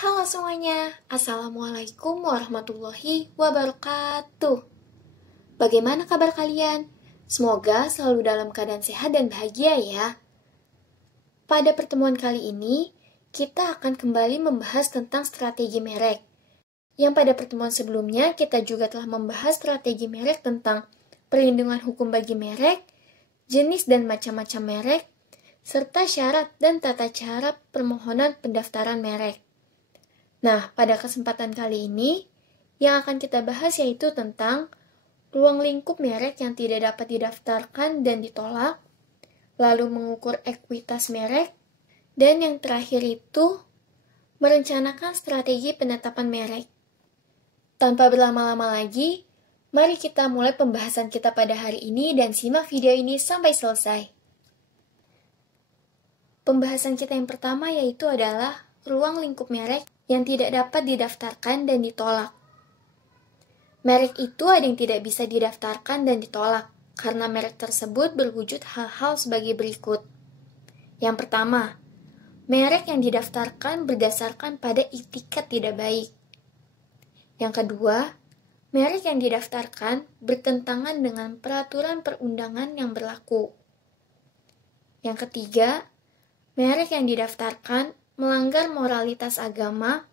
Halo semuanya, Assalamualaikum warahmatullahi wabarakatuh. Bagaimana kabar kalian? Semoga selalu dalam keadaan sehat dan bahagia ya. Pada pertemuan kali ini, kita akan kembali membahas tentang strategi merek. Yang pada pertemuan sebelumnya, kita juga telah membahas strategi merek tentang perlindungan hukum bagi merek, jenis dan macam-macam merek, serta syarat dan tata cara permohonan pendaftaran merek. Nah, pada kesempatan kali ini, yang akan kita bahas yaitu tentang ruang lingkup merek yang tidak dapat didaftarkan dan ditolak, lalu mengukur ekuitas merek, dan yang terakhir itu merencanakan strategi penetapan merek. Tanpa berlama-lama lagi, mari kita mulai pembahasan kita pada hari ini dan simak video ini sampai selesai. Pembahasan kita yang pertama yaitu adalah ruang lingkup merek yang tidak dapat didaftarkan dan ditolak. Merek itu ada yang tidak bisa didaftarkan dan ditolak, karena merek tersebut berwujud hal-hal sebagai berikut. Yang pertama, merek yang didaftarkan berdasarkan pada itikat tidak baik. Yang kedua, merek yang didaftarkan bertentangan dengan peraturan perundangan yang berlaku. Yang ketiga, merek yang didaftarkan melanggar moralitas agama,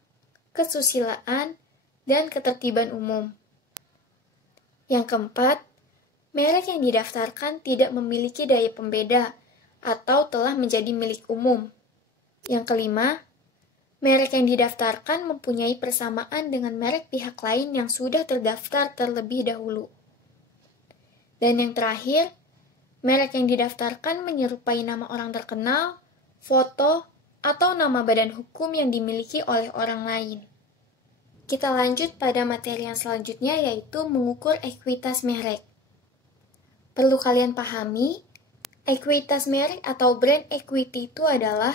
kesusilaan, dan ketertiban umum. Yang keempat, merek yang didaftarkan tidak memiliki daya pembeda atau telah menjadi milik umum. Yang kelima, merek yang didaftarkan mempunyai persamaan dengan merek pihak lain yang sudah terdaftar terlebih dahulu. Dan yang terakhir, merek yang didaftarkan menyerupai nama orang terkenal, foto, atau nama badan hukum yang dimiliki oleh orang lain. Kita lanjut pada materi yang selanjutnya yaitu mengukur ekuitas merek. Perlu kalian pahami, ekuitas merek atau brand equity itu adalah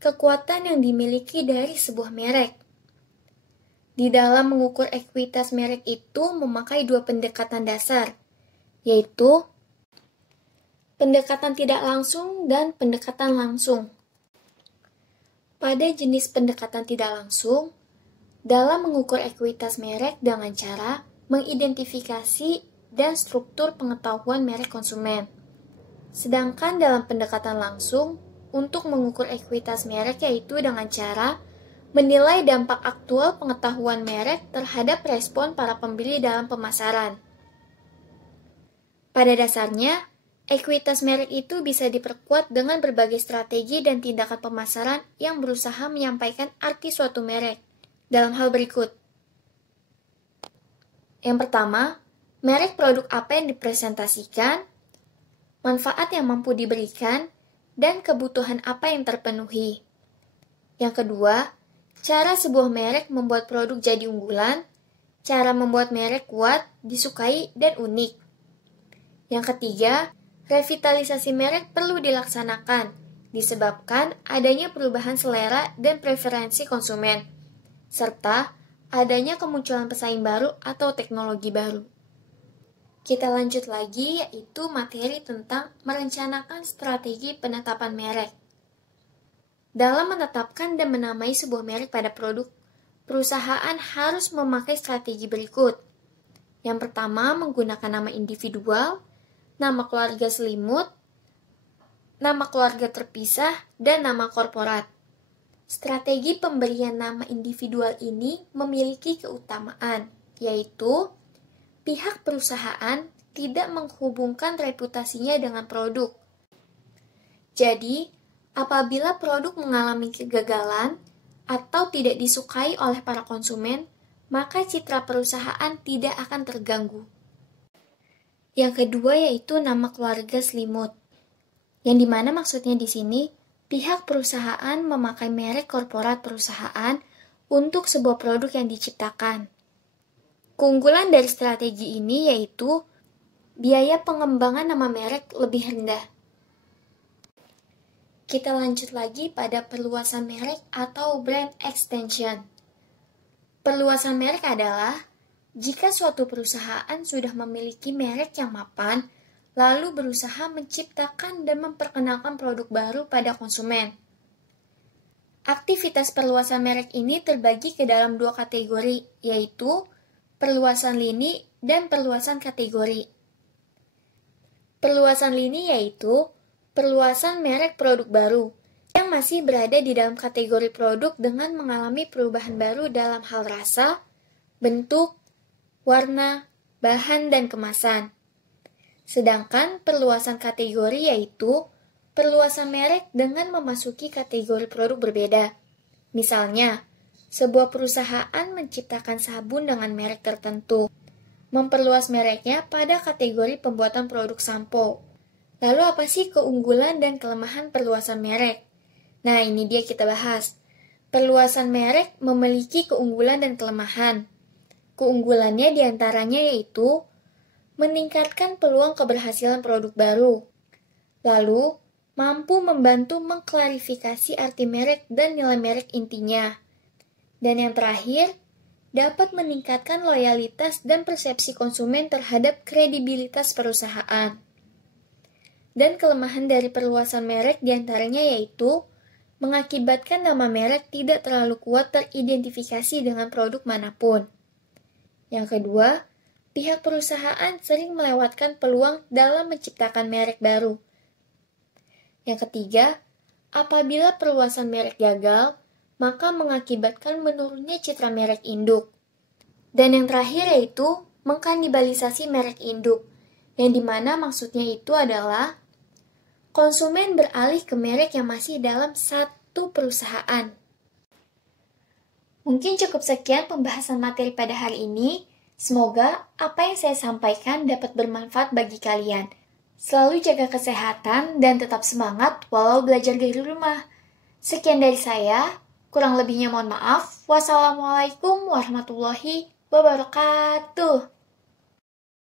kekuatan yang dimiliki dari sebuah merek. Di dalam mengukur ekuitas merek itu memakai dua pendekatan dasar, yaitu pendekatan tidak langsung dan pendekatan langsung. Pada jenis pendekatan tidak langsung, dalam mengukur ekuitas merek dengan cara mengidentifikasi dan struktur pengetahuan merek konsumen. Sedangkan dalam pendekatan langsung, untuk mengukur ekuitas merek yaitu dengan cara menilai dampak aktual pengetahuan merek terhadap respon para pembeli dalam pemasaran. Pada dasarnya, ekuitas merek itu bisa diperkuat dengan berbagai strategi dan tindakan pemasaran yang berusaha menyampaikan arti suatu merek dalam hal berikut. Yang pertama, merek produk apa yang dipresentasikan, manfaat yang mampu diberikan, dan kebutuhan apa yang terpenuhi. Yang kedua, cara sebuah merek membuat produk jadi unggulan, cara membuat merek kuat, disukai, dan unik. Yang ketiga, revitalisasi merek perlu dilaksanakan, disebabkan adanya perubahan selera dan preferensi konsumen, serta adanya kemunculan pesaing baru atau teknologi baru. Kita lanjut lagi, yaitu materi tentang merencanakan strategi penetapan merek. Dalam menetapkan dan menamai sebuah merek pada produk, perusahaan harus memakai strategi berikut. Yang pertama, menggunakan nama individual, nama keluarga selimut, nama keluarga terpisah, dan nama korporat. Strategi pemberian nama individual ini memiliki keutamaan, yaitu pihak perusahaan tidak menghubungkan reputasinya dengan produk. Jadi, apabila produk mengalami kegagalan atau tidak disukai oleh para konsumen, maka citra perusahaan tidak akan terganggu. Yang kedua yaitu nama keluarga selimut. Yang dimana maksudnya di sini, pihak perusahaan memakai merek korporat perusahaan untuk sebuah produk yang diciptakan. Keunggulan dari strategi ini yaitu biaya pengembangan nama merek lebih rendah. Kita lanjut lagi pada perluasan merek atau brand extension. Perluasan merek adalah jika suatu perusahaan sudah memiliki merek yang mapan, lalu berusaha menciptakan dan memperkenalkan produk baru pada konsumen. Aktivitas perluasan merek ini terbagi ke dalam dua kategori, yaitu perluasan lini dan perluasan kategori. Perluasan lini yaitu perluasan merek produk baru yang masih berada di dalam kategori produk dengan mengalami perubahan baru dalam hal rasa, bentuk, warna, bahan, dan kemasan. Sedangkan perluasan kategori yaitu perluasan merek dengan memasuki kategori produk berbeda. Misalnya, sebuah perusahaan menciptakan sabun dengan merek tertentu, memperluas mereknya pada kategori pembuatan produk sampo. Lalu apa sih keunggulan dan kelemahan perluasan merek? Nah, ini dia kita bahas. Perluasan merek memiliki keunggulan dan kelemahan. Keunggulannya diantaranya yaitu meningkatkan peluang keberhasilan produk baru. Lalu, mampu membantu mengklarifikasi arti merek dan nilai merek intinya. Dan yang terakhir, dapat meningkatkan loyalitas dan persepsi konsumen terhadap kredibilitas perusahaan. Dan kelemahan dari perluasan merek diantaranya yaitu mengakibatkan nama merek tidak terlalu kuat teridentifikasi dengan produk manapun. Yang kedua, pihak perusahaan sering melewatkan peluang dalam menciptakan merek baru. Yang ketiga, apabila perluasan merek gagal, maka mengakibatkan menurunnya citra merek induk. Dan yang terakhir yaitu mengkanibalisasi merek induk, yang dimana maksudnya itu adalah konsumen beralih ke merek yang masih dalam satu perusahaan. Mungkin cukup sekian pembahasan materi pada hari ini. Semoga apa yang saya sampaikan dapat bermanfaat bagi kalian. Selalu jaga kesehatan dan tetap semangat walau belajar dari rumah. Sekian dari saya, kurang lebihnya mohon maaf. Wassalamualaikum warahmatullahi wabarakatuh.